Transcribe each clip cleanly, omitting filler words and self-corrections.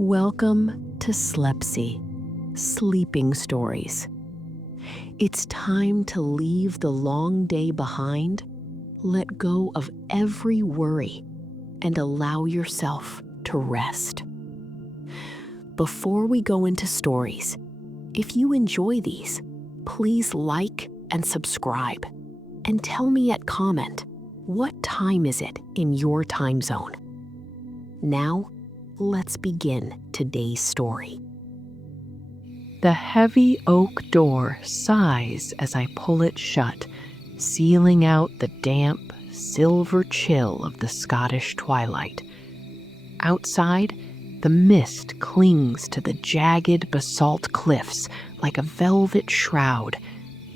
Welcome to Slepsy, Sleeping Stories. It's time to leave the long day behind, let go of every worry, and allow yourself to rest. Before we go into stories, if you enjoy these, please like and subscribe, and tell me at comment, what time is it in your time zone? Now, let's begin today's story. The heavy oak door sighs as I pull it shut, sealing out the damp, silver chill of the Scottish twilight. Outside, the mist clings to the jagged basalt cliffs like a velvet shroud,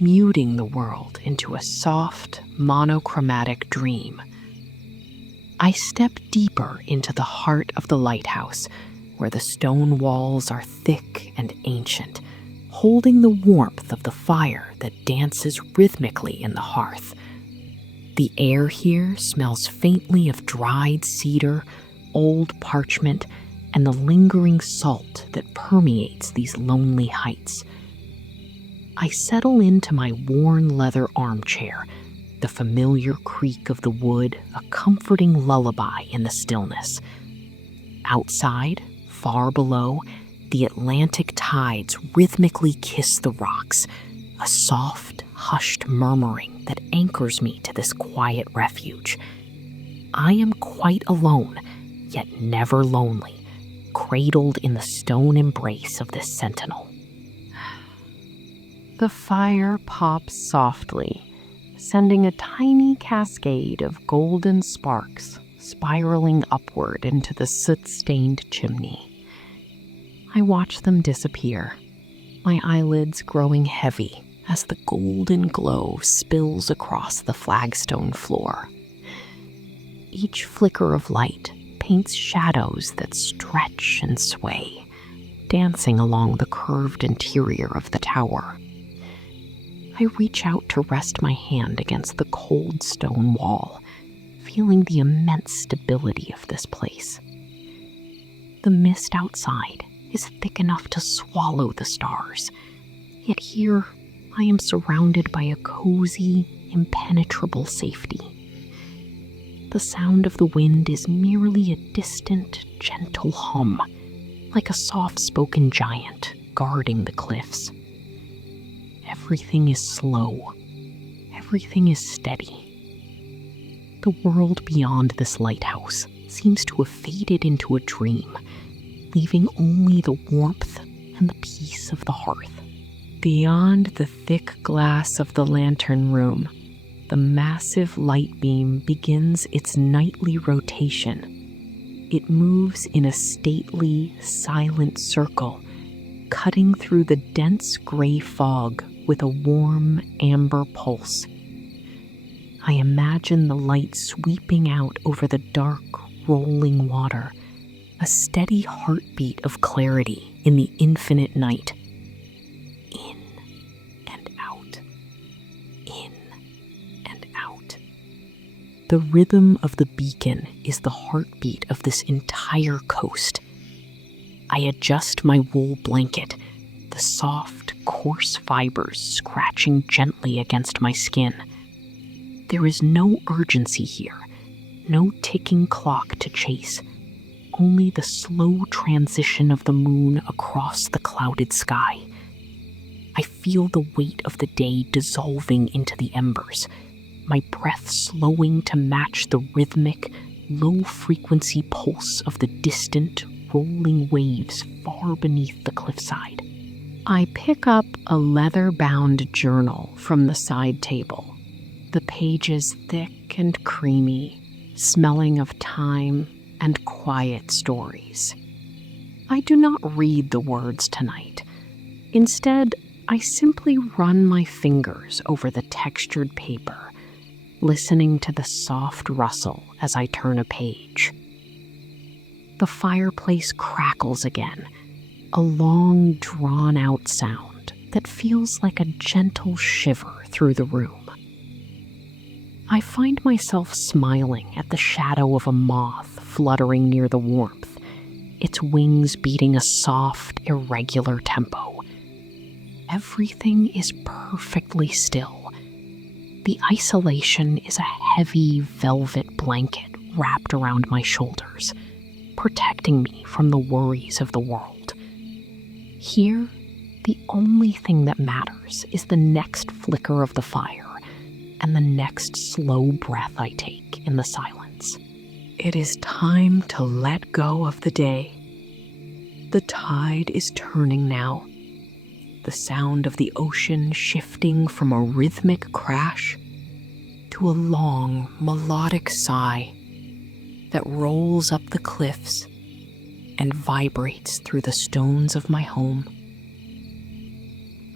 muting the world into a soft, monochromatic dream. I step deeper into the heart of the lighthouse, where the stone walls are thick and ancient, holding the warmth of the fire that dances rhythmically in the hearth. The air here smells faintly of dried cedar, old parchment, and the lingering salt that permeates these lonely heights. I settle into my worn leather armchair, the familiar creak of the wood a comforting lullaby in the stillness. Outside, far below, the Atlantic tides rhythmically kiss the rocks, a soft, hushed murmuring that anchors me to this quiet refuge. I am quite alone, yet never lonely, cradled in the stone embrace of this sentinel. The fire pops softly, sending a tiny cascade of golden sparks spiraling upward into the soot-stained chimney. I watch them disappear, my eyelids growing heavy as the golden glow spills across the flagstone floor. Each flicker of light paints shadows that stretch and sway, dancing along the curved interior of the tower. I reach out to rest my hand against the cold stone wall, feeling the immense stability of this place. The mist outside is thick enough to swallow the stars, yet here I am surrounded by a cozy, impenetrable safety. The sound of the wind is merely a distant, gentle hum, like a soft-spoken giant guarding the cliffs. Everything is slow. Everything is steady. The world beyond this lighthouse seems to have faded into a dream, leaving only the warmth and the peace of the hearth. Beyond the thick glass of the lantern room, the massive light beam begins its nightly rotation. It moves in a stately, silent circle, cutting through the dense gray fog with a warm, amber pulse. I imagine the light sweeping out over the dark, rolling water, a steady heartbeat of clarity in the infinite night. In and out, in and out. The rhythm of the beacon is the heartbeat of this entire coast. I adjust my wool blanket, the soft, coarse fibers scratching gently against my skin. There is no urgency here, no ticking clock to chase, only the slow transition of the moon across the clouded sky. I feel the weight of the day dissolving into the embers, my breath slowing to match the rhythmic, low-frequency pulse of the distant, rolling waves far beneath the cliffside. I pick up a leather-bound journal from the side table, the pages thick and creamy, smelling of time and quiet stories. I do not read the words tonight. Instead, I simply run my fingers over the textured paper, listening to the soft rustle as I turn a page. The fireplace crackles again, a long, drawn-out sound that feels like a gentle shiver through the room. I find myself smiling at the shadow of a moth fluttering near the warmth, its wings beating a soft, irregular tempo. Everything is perfectly still. The isolation is a heavy velvet blanket wrapped around my shoulders, protecting me from the worries of the world. Here, the only thing that matters is the next flicker of the fire and the next slow breath I take in the silence. It is time to let go of the day. The tide is turning now. The sound of the ocean shifting from a rhythmic crash to a long, melodic sigh that rolls up the cliffs and vibrates through the stones of my home.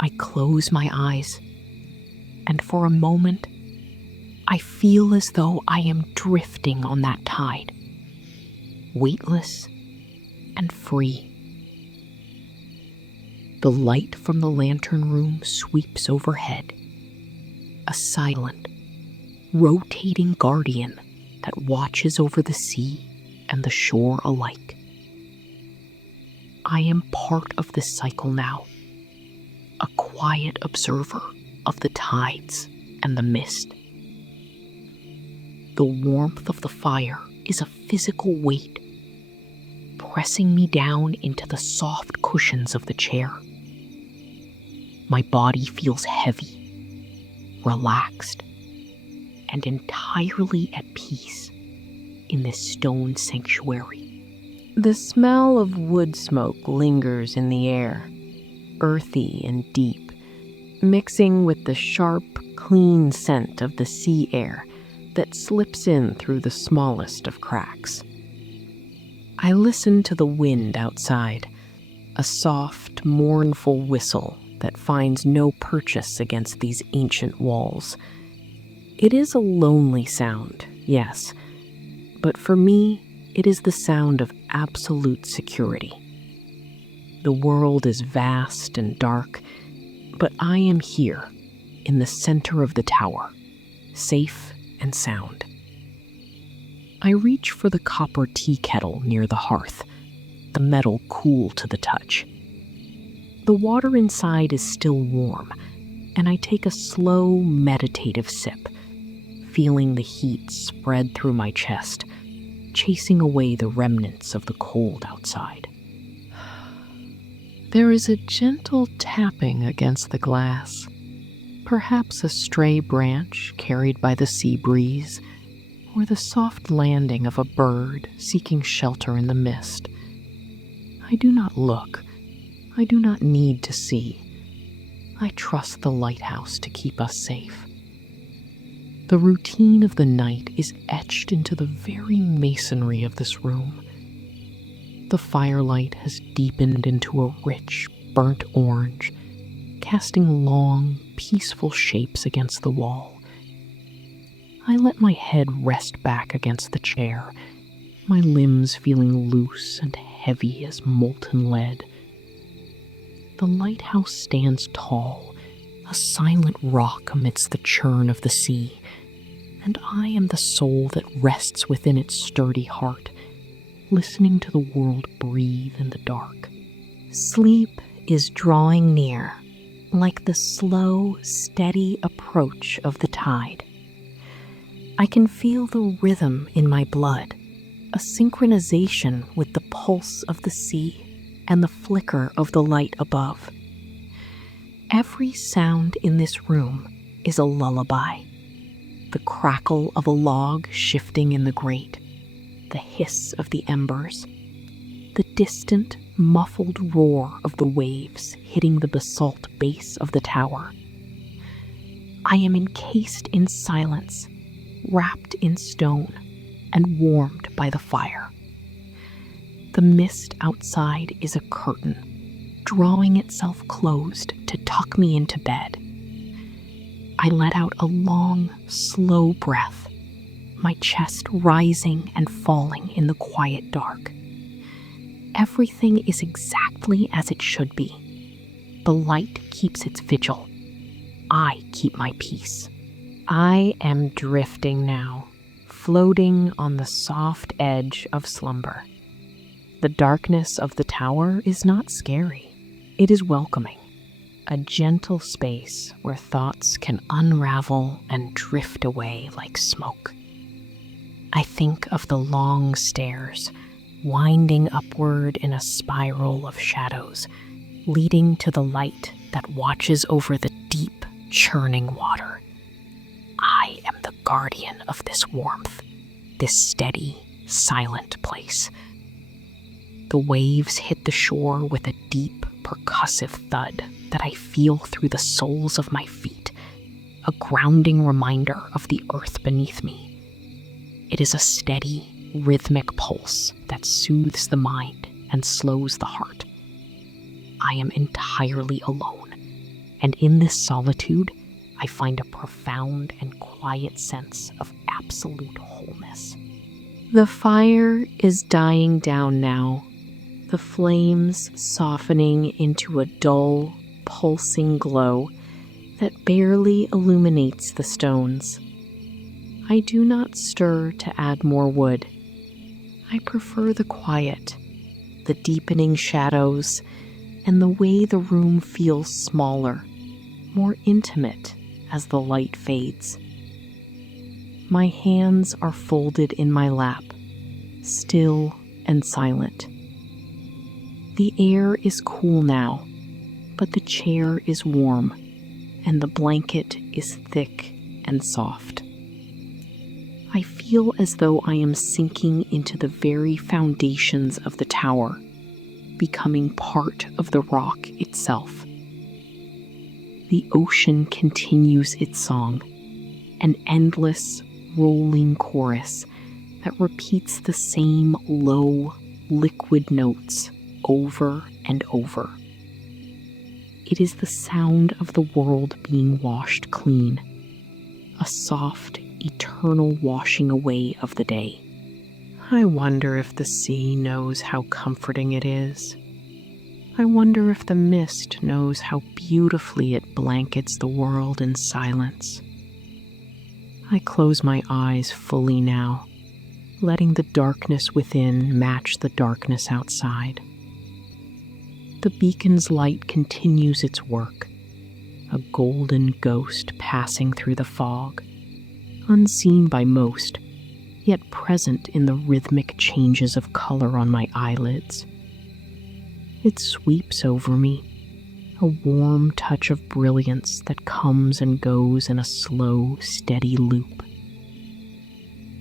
I close my eyes, and for a moment, I feel as though I am drifting on that tide, weightless and free. The light from the lantern room sweeps overhead, a silent, rotating guardian that watches over the sea and the shore alike. I am part of this cycle now, a quiet observer of the tides and the mist. The warmth of the fire is a physical weight, pressing me down into the soft cushions of the chair. My body feels heavy, relaxed, and entirely at peace in this stone sanctuary. The smell of wood smoke lingers in the air, earthy and deep, mixing with the sharp, clean scent of the sea air that slips in through the smallest of cracks. I listen to the wind outside, a soft, mournful whistle that finds no purchase against these ancient walls. It is a lonely sound, yes, but for me, it is the sound of absolute security. The world is vast and dark, but I am here, in the center of the tower, safe and sound. I reach for the copper tea kettle near the hearth, the metal cool to the touch. The water inside is still warm, and I take a slow, meditative sip, feeling the heat spread through my chest, chasing away the remnants of the cold outside. There is a gentle tapping against the glass, perhaps a stray branch carried by the sea breeze, or the soft landing of a bird seeking shelter in the mist. I do not look. I do not need to see. I trust the lighthouse to keep us safe. The routine of the night is etched into the very masonry of this room. The firelight has deepened into a rich, burnt orange, casting long, peaceful shapes against the wall. I let my head rest back against the chair, my limbs feeling loose and heavy as molten lead. The lighthouse stands tall, a silent rock amidst the churn of the sea, and I am the soul that rests within its sturdy heart, listening to the world breathe in the dark. Sleep is drawing near, like the slow, steady approach of the tide. I can feel the rhythm in my blood, a synchronization with the pulse of the sea and the flicker of the light above. Every sound in this room is a lullaby. The crackle of a log shifting in the grate, the hiss of the embers, the distant, muffled roar of the waves hitting the basalt base of the tower. I am encased in silence, wrapped in stone, and warmed by the fire. The mist outside is a curtain, drawing itself closed to tuck me into bed. I let out a long, slow breath, my chest rising and falling in the quiet dark. Everything is exactly as it should be. The light keeps its vigil. I keep my peace. I am drifting now, floating on the soft edge of slumber. The darkness of the tower is not scary. It is welcoming, a gentle space where thoughts can unravel and drift away like smoke. I think of the long stairs, winding upward in a spiral of shadows, leading to the light that watches over the deep, churning water. I am the guardian of this warmth, this steady, silent place. The waves hit the shore with a deep, percussive thud that I feel through the soles of my feet, a grounding reminder of the earth beneath me. It is a steady, rhythmic pulse that soothes the mind and slows the heart. I am entirely alone, and in this solitude, I find a profound and quiet sense of absolute wholeness. The fire is dying down now, the flames softening into a dull, pulsing glow that barely illuminates the stones. I do not stir to add more wood. I prefer the quiet, the deepening shadows, and the way the room feels smaller, more intimate as the light fades. My hands are folded in my lap, still and silent. The air is cool now, but the chair is warm, and the blanket is thick and soft. I feel as though I am sinking into the very foundations of the tower, becoming part of the rock itself. The ocean continues its song, an endless, rolling chorus that repeats the same low, liquid notes over and over. It is the sound of the world being washed clean, a soft, eternal washing away of the day. I wonder if the sea knows how comforting it is. I wonder if the mist knows how beautifully it blankets the world in silence. I close my eyes fully now, letting the darkness within match the darkness outside. The beacon's light continues its work, a golden ghost passing through the fog, unseen by most, yet present in the rhythmic changes of color on my eyelids. It sweeps over me, a warm touch of brilliance that comes and goes in a slow, steady loop.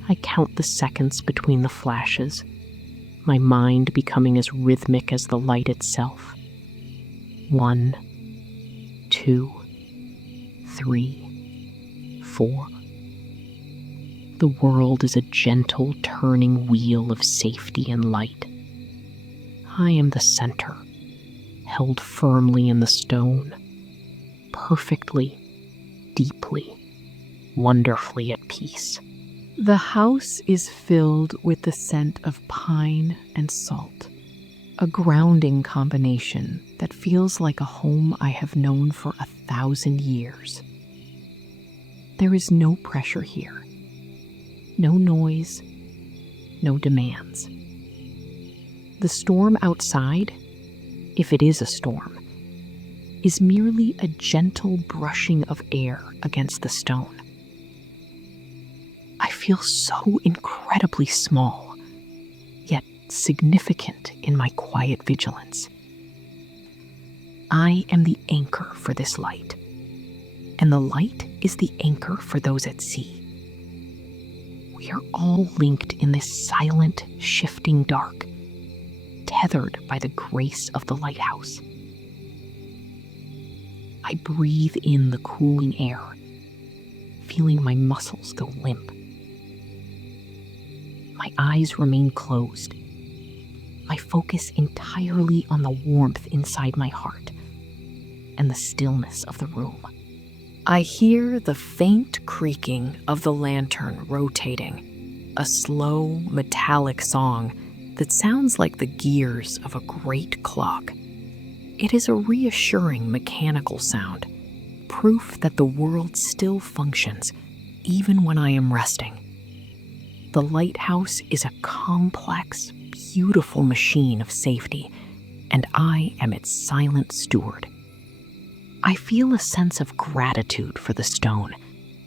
I count the seconds between the flashes, my mind becoming as rhythmic as the light itself. 1, 2, 3, 4. The world is a gentle turning wheel of safety and light. I am the center, held firmly in the stone, perfectly, deeply, wonderfully at peace. The house is filled with the scent of pine and salt, a grounding combination that feels like a home I have known for 1,000 years. There is no pressure here, no noise, no demands. The storm outside, if it is a storm, is merely a gentle brushing of air against the stone. I feel so incredibly small, yet significant in my quiet vigilance. I am the anchor for this light, and the light is the anchor for those at sea. We are all linked in this silent, shifting dark, tethered by the grace of the lighthouse. I breathe in the cooling air, feeling my muscles go limp. My eyes remain closed, my focus entirely on the warmth inside my heart and the stillness of the room. I hear the faint creaking of the lantern rotating, a slow, metallic song that sounds like the gears of a great clock. It is a reassuring mechanical sound, proof that the world still functions, even when I am resting. The lighthouse is a complex, beautiful machine of safety, and I am its silent steward. I feel a sense of gratitude for the stone,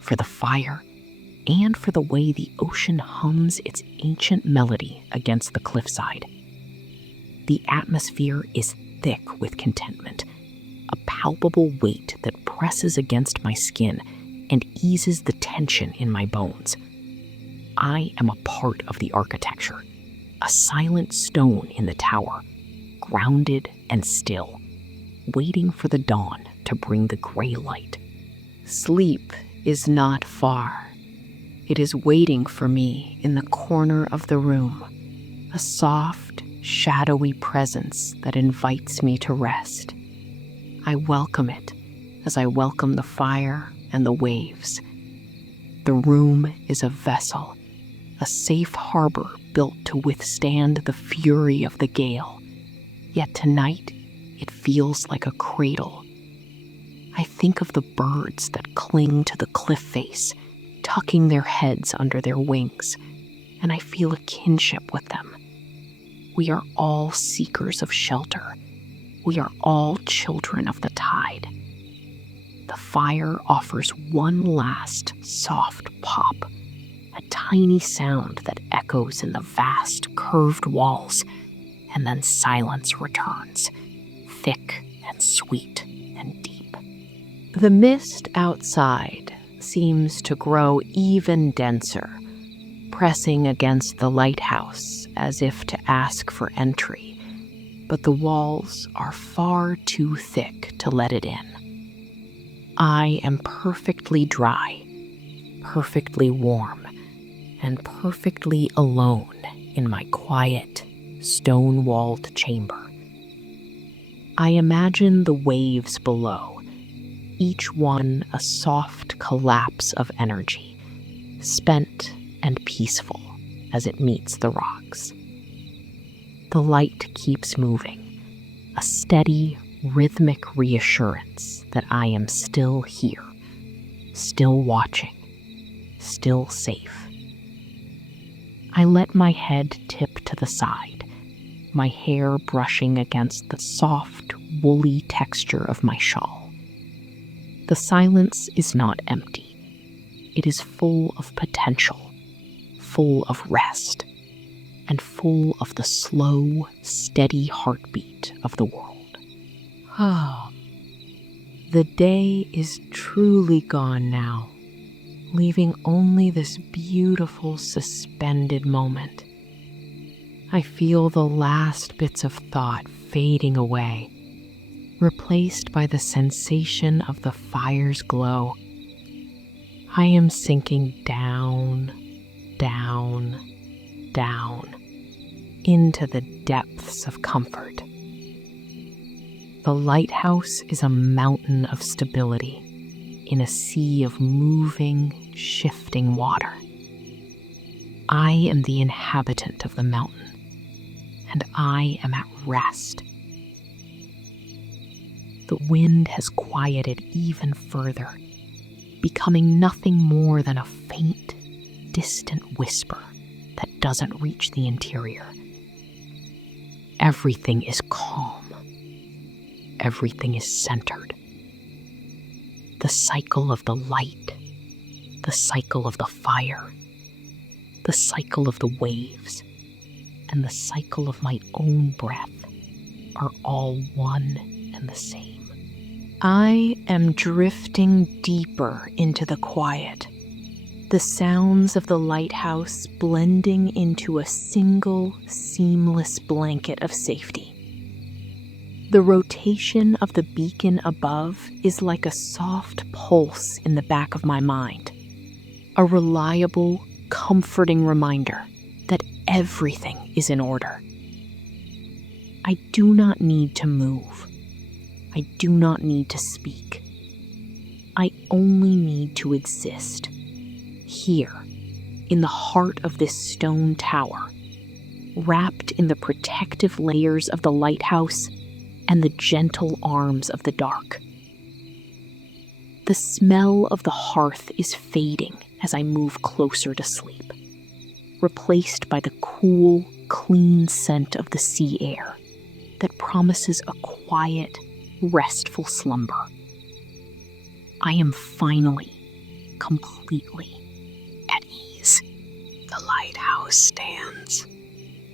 for the fire, and for the way the ocean hums its ancient melody against the cliffside. The atmosphere is thick with contentment, a palpable weight that presses against my skin and eases the tension in my bones. I am a part of the architecture, a silent stone in the tower, grounded and still, waiting for the dawn to bring the gray light. Sleep is not far. It is waiting for me in the corner of the room, a soft, shadowy presence that invites me to rest. I welcome it as I welcome the fire and the waves. The room is a vessel, a safe harbor built to withstand the fury of the gale. Yet tonight, it feels like a cradle. I think of the birds that cling to the cliff face, tucking their heads under their wings, and I feel a kinship with them. We are all seekers of shelter. We are all children of the tide. The fire offers one last soft pop, a tiny sound that echoes in the vast curved walls, and then silence returns, thick and sweet and deep. The mist outside seems to grow even denser, pressing against the lighthouse as if to ask for entry, but the walls are far too thick to let it in. I am perfectly dry, perfectly warm, and perfectly alone in my quiet, stone-walled chamber. I imagine the waves below, each one a soft collapse of energy, spent and peaceful as it meets the rocks. The light keeps moving, a steady, rhythmic reassurance that I am still here, still watching, still safe. I let my head tip to the side, my hair brushing against the soft, woolly texture of my shawl. The silence is not empty. It is full of potential, full of rest, and full of the slow, steady heartbeat of the world. The day is truly gone now, leaving only this beautiful suspended moment. I feel the last bits of thought fading away, replaced by the sensation of the fire's glow. I am sinking down, down, down, into the depths of comfort. The lighthouse is a mountain of stability in a sea of moving, shifting water. I am the inhabitant of the mountain, and I am at rest. The wind has quieted even further, becoming nothing more than a faint, distant whisper that doesn't reach the interior. Everything is calm. Everything is centered. The cycle of the light, the cycle of the fire, the cycle of the waves, and the cycle of my own breath are all one and the same. I am drifting deeper into the quiet, the sounds of the lighthouse blending into a single, seamless blanket of safety. The rotation of the beacon above is like a soft pulse in the back of my mind, a reliable, comforting reminder that everything is in order. I do not need to move. I do not need to speak. I only need to exist, here, in the heart of this stone tower, wrapped in the protective layers of the lighthouse and the gentle arms of the dark. The smell of the hearth is fading as I move closer to sleep, replaced by the cool, clean scent of the sea air that promises a quiet, restful slumber. I am finally, completely at ease. The lighthouse stands.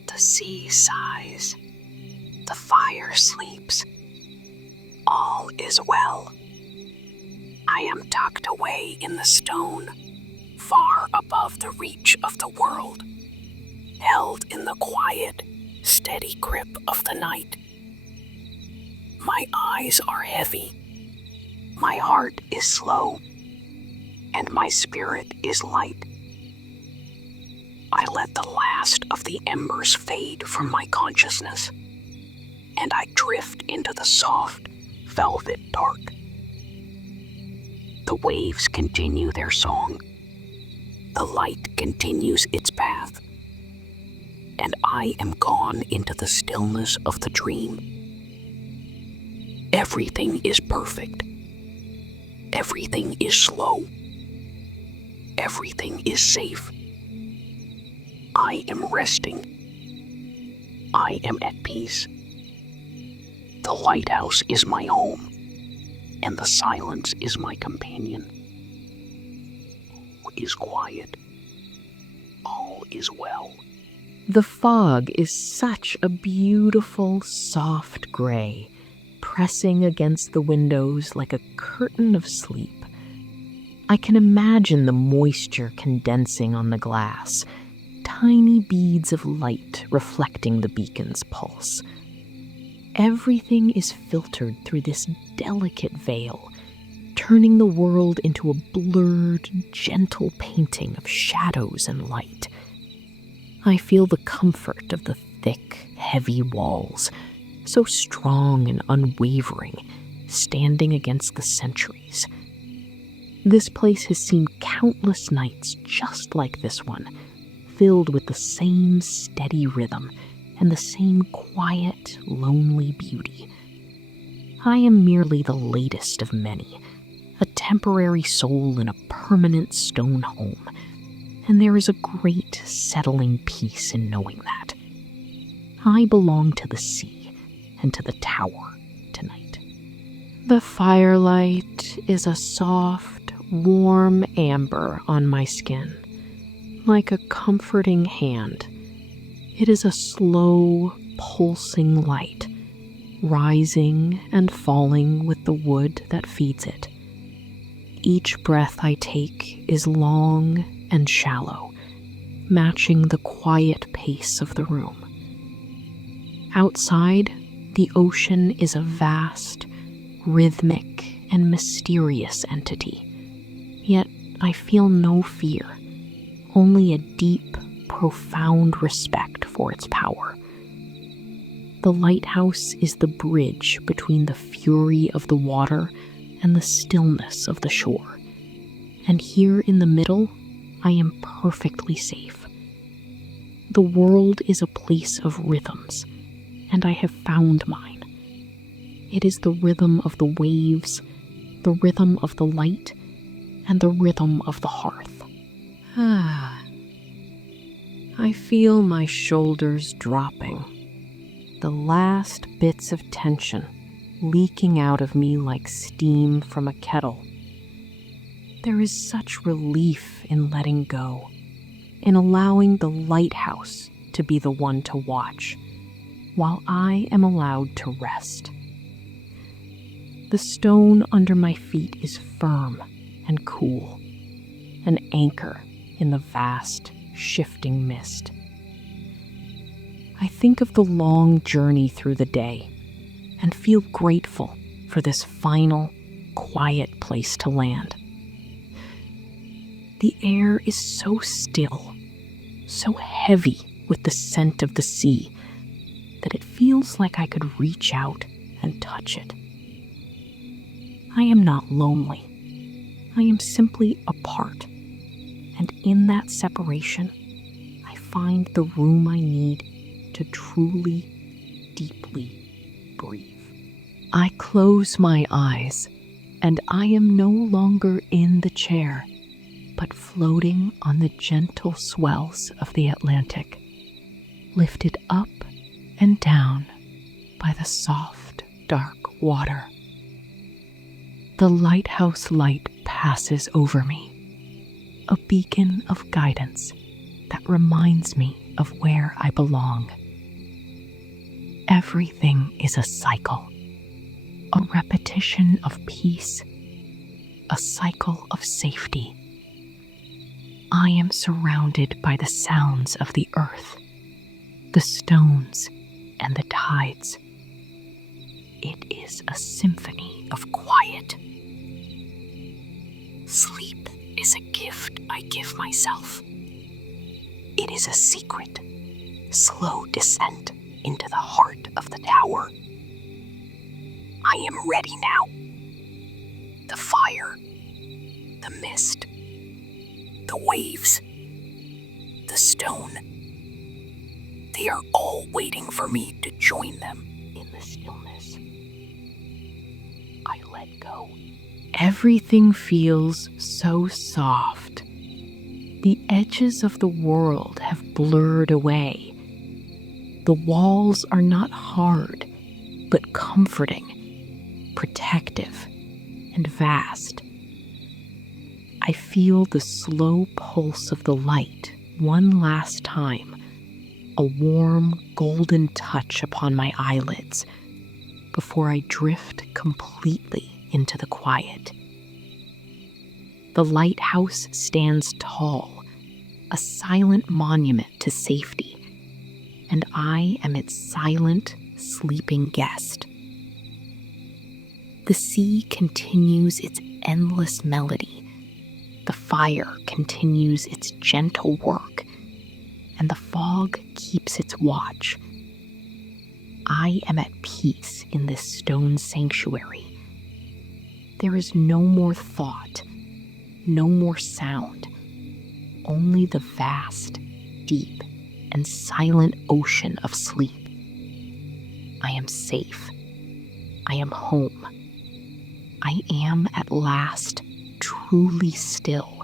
The sea sighs. The fire sleeps. All is well. I am tucked away in the stone, far above the reach of the world, held in the quiet, steady grip of the night. My eyes are heavy, my heart is slow, and my spirit is light. I let the last of the embers fade from my consciousness, and I drift into the soft, velvet dark. The waves continue their song. The light continues its path. And I am gone into the stillness of the dream. Everything is perfect. Everything is slow. Everything is safe. I am resting. I am at peace. The lighthouse is my home, and the silence is my companion. All is quiet. All is well. The fog is such a beautiful, soft gray, pressing against the windows like a curtain of sleep. I can imagine the moisture condensing on the glass, tiny beads of light reflecting the beacon's pulse. Everything is filtered through this delicate veil, turning the world into a blurred, gentle painting of shadows and light. I feel the comfort of the thick, heavy walls, so strong and unwavering, standing against the centuries. This place has seen countless nights just like this one, filled with the same steady rhythm and the same quiet, lonely beauty. I am merely the latest of many, a temporary soul in a permanent stone home, and there is a great settling peace in knowing that. I belong to the sea and to the tower tonight. The firelight is a soft, warm amber on my skin, like a comforting hand. It is a slow, pulsing light, rising and falling with the wood that feeds it. Each breath I take is long and shallow, matching the quiet pace of the room. Outside, the ocean is a vast, rhythmic, and mysterious entity. Yet I feel no fear, only a deep, profound respect for its power. The lighthouse is the bridge between the fury of the water and the stillness of the shore. And here in the middle, I am perfectly safe. The world is a place of rhythms, and I have found mine. It is the rhythm of the waves, the rhythm of the light, and the rhythm of the hearth. I feel my shoulders dropping, the last bits of tension leaking out of me like steam from a kettle. There is such relief in letting go, in allowing the lighthouse to be the one to watch, while I am allowed to rest. The stone under my feet is firm and cool, an anchor in the vast, shifting mist. I think of the long journey through the day and feel grateful for this final, quiet place to land. The air is so still, so heavy with the scent of the sea, that it feels like I could reach out and touch it. I am not lonely. I am simply apart. And in that separation, I find the room I need to truly, deeply breathe. I close my eyes, and I am no longer in the chair, but floating on the gentle swells of the Atlantic, lifted up and down by the soft, dark water. The lighthouse light passes over me, a beacon of guidance that reminds me of where I belong. Everything is a cycle, a repetition of peace, a cycle of safety. I am surrounded by the sounds of the earth, the stones, and the tides. It is a symphony of quiet. Sleep is a gift I give myself. It is a secret, slow descent into the heart of the tower. I am ready now. The fire, the mist, the waves, the stone. They are all waiting for me to join them in the stillness. I let go. Everything feels so soft. The edges of the world have blurred away. The walls are not hard, but comforting, protective, and vast. I feel the slow pulse of the light one last time, a warm, golden touch upon my eyelids before I drift completely into the quiet. The lighthouse stands tall, a silent monument to safety, and I am its silent, sleeping guest. The sea continues its endless melody. The fire continues its gentle work, and the fog keeps its watch. I am at peace in this stone sanctuary. There is no more thought, no more sound, only the vast, deep, and silent ocean of sleep. I am safe. I am home. I am at last truly still.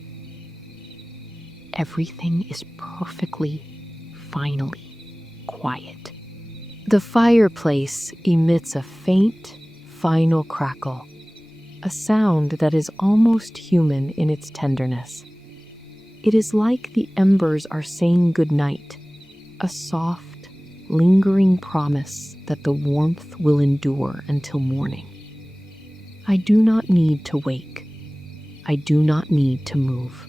Everything is perfectly, finally quiet. The fireplace emits a faint, final crackle, a sound that is almost human in its tenderness. It is like the embers are saying goodnight, a soft, lingering promise that the warmth will endure until morning. I do not need to wake. I do not need to move.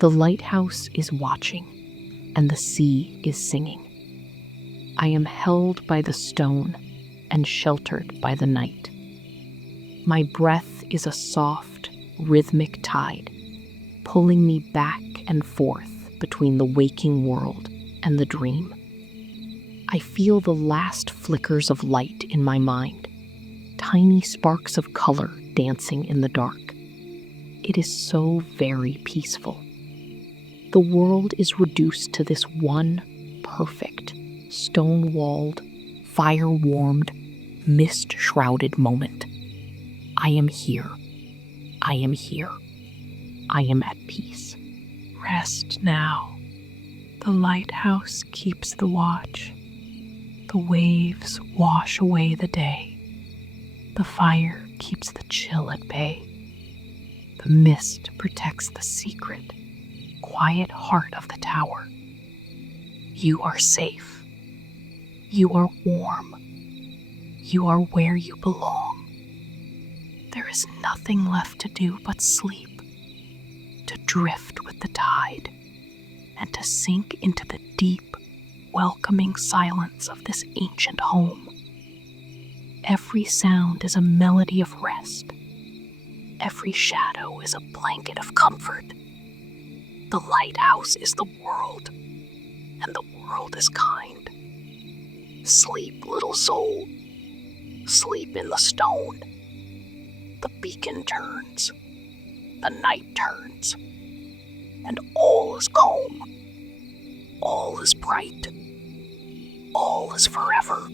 The lighthouse is watching, and the sea is singing. I am held by the stone and sheltered by the night. My breath is a soft, rhythmic tide, pulling me back and forth between the waking world and the dream. I feel the last flickers of light in my mind, tiny sparks of color dancing in the dark. It is so very peaceful. The world is reduced to this one perfect, stone-walled, fire-warmed, mist-shrouded moment. I am here. I am here. I am at peace. Rest now. The lighthouse keeps the watch. The waves wash away the day. The fire keeps the chill at bay. The mist protects the secret, quiet heart of the tower. You are safe. You are warm. You are where you belong. There is nothing left to do but sleep, to drift with the tide, and to sink into the deep, welcoming silence of this ancient home. Every sound is a melody of rest. Every shadow is a blanket of comfort. The lighthouse is the world, and the world is kind. Sleep, little soul. Sleep in the stone. The beacon turns. The night turns. And all is calm. All is bright. All is forever.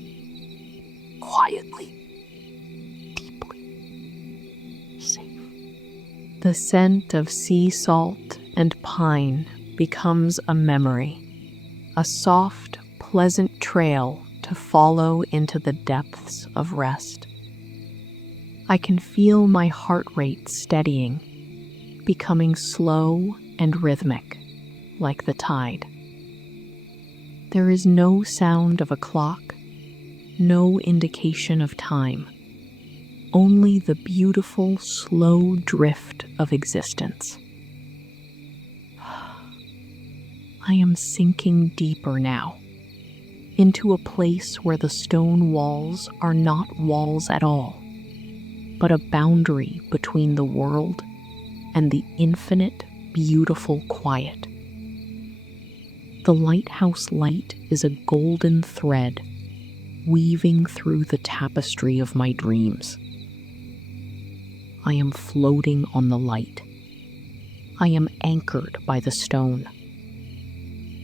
Quietly. Deeply. Safe. The scent of sea salt and pine becomes a memory. A soft, pleasant trail to follow into the depths of rest. I can feel my heart rate steadying, becoming slow and rhythmic, like the tide. There is no sound of a clock, no indication of time, only the beautiful, slow drift of existence. I am sinking deeper now, into a place where the stone walls are not walls at all, but a boundary between the world and the infinite, beautiful quiet. The lighthouse light is a golden thread weaving through the tapestry of my dreams. I am floating on the light. I am anchored by the stone.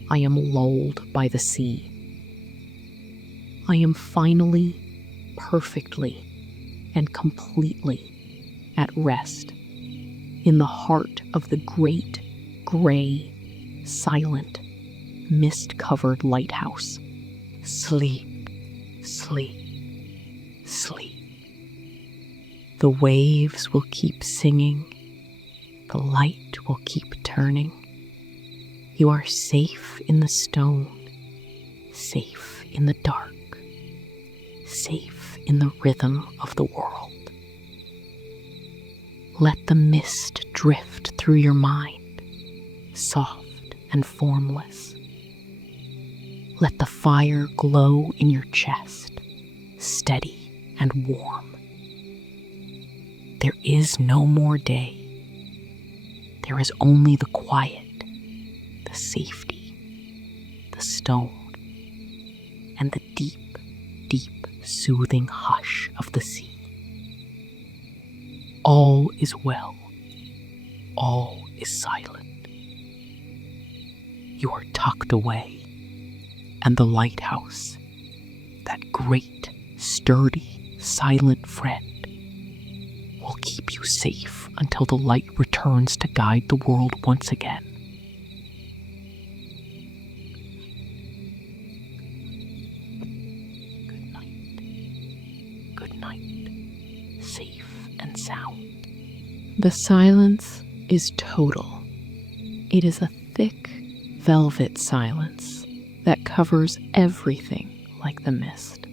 I am lulled by the sea. I am finally, perfectly, and completely at rest in the heart of the great, gray, silent, mist-covered lighthouse. Sleep, sleep, sleep. The waves will keep singing. The light will keep turning. You are safe in the stone, safe in the dark, safe in the rhythm of the world. Let the mist drift through your mind, soft and formless. Let the fire glow in your chest, steady and warm. There is no more day. There is only the quiet, the safety, the stone, and the deep, deep, soothing hush of the sea. All is well. All is silent. You are tucked away, and the lighthouse, that great, sturdy, silent friend, will keep you safe until the light returns to guide the world once again. Good night. Good night. Safe and sound. The silence is total. It is a thick, velvet silence that covers everything like the mist.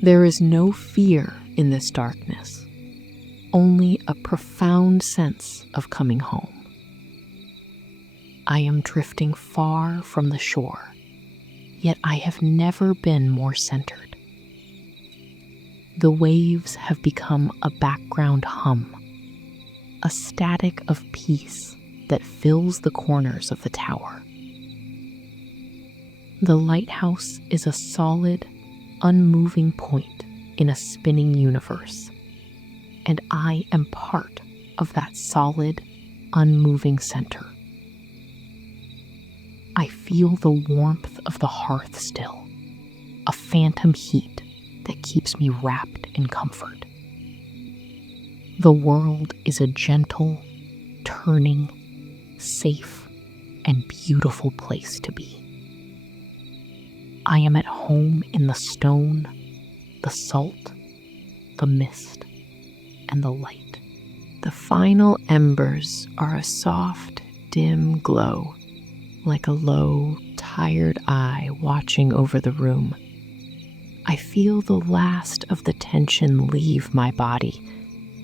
There is no fear in this darkness, only a profound sense of coming home. I am drifting far from the shore, yet I have never been more centered. The waves have become a background hum, a static of peace that fills the corners of the tower. The lighthouse is a solid, unmoving point in a spinning universe, and I am part of that solid, unmoving center. I feel the warmth of the hearth still, a phantom heat that keeps me wrapped in comfort. The world is a gentle, turning, safe, and beautiful place to be. I am at home in the stone, the salt, the mist, and the light. The final embers are a soft, dim glow, like a low, tired eye watching over the room. I feel the last of the tension leave my body,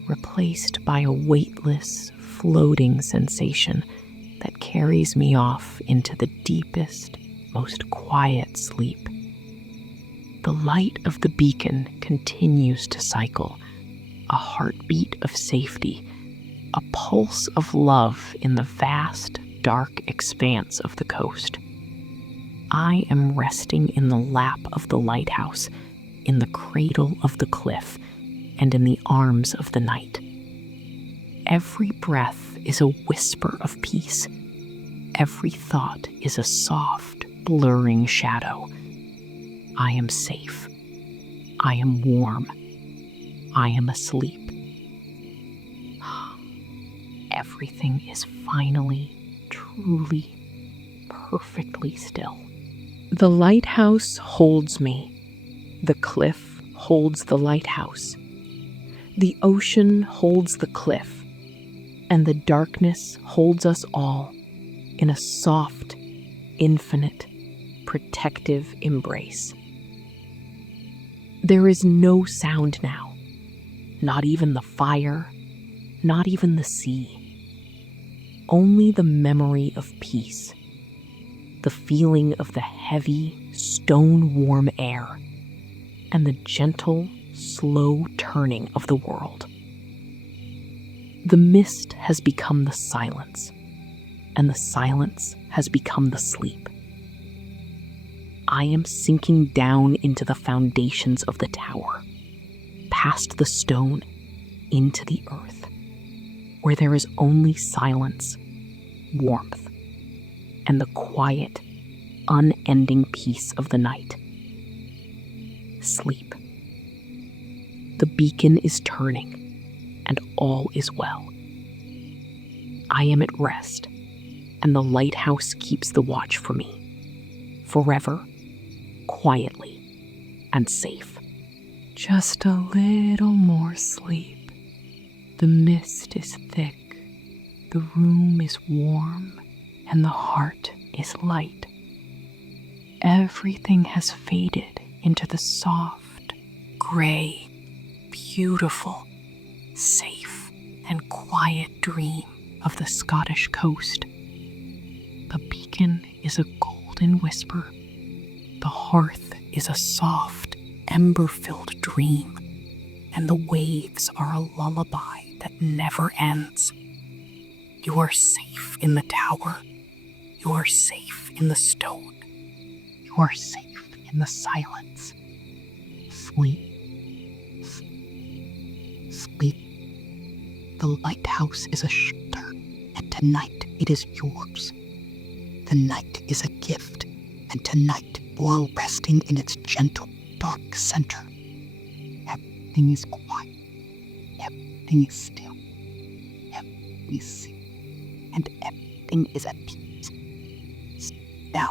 replaced by a weightless, floating sensation that carries me off into the deepest, most quiet sleep. The light of the beacon continues to cycle, a heartbeat of safety, a pulse of love in the vast, dark expanse of the coast. I am resting in the lap of the lighthouse, in the cradle of the cliff, and in the arms of the night. Every breath is a whisper of peace. Every thought is a soft, blurring shadow. I am safe. I am warm. I am asleep. Everything is finally, truly, perfectly still. The lighthouse holds me. The cliff holds the lighthouse. The ocean holds the cliff. And the darkness holds us all in a soft, infinite, protective embrace. There is no sound now, not even the fire, not even the sea. Only the memory of peace, the feeling of the heavy, stone-warm air, and the gentle, slow turning of the world. The mist has become the silence, and the silence has become the sleep. I am sinking down into the foundations of the tower, past the stone, into the earth, where there is only silence, warmth, and the quiet, unending peace of the night. Sleep. The beacon is turning, and all is well. I am at rest, and the lighthouse keeps the watch for me, forever, quietly, and safe. Just a little more sleep. The mist is thick, the room is warm, and the heart is light. Everything has faded into the soft, gray, beautiful, safe, and quiet dream of the Scottish coast. The beacon is a golden whisper. The hearth is a soft, ember-filled dream, and the waves are a lullaby that never ends. You are safe in the tower. You are safe in the stone. You are safe in the silence. Sleep. Sleep. The lighthouse is a shelter, and tonight it is yours. The night is a gift, and tonight, while resting in its gentle, dark center, everything is quiet, everything is still, everything is safe, and everything is at peace. Now,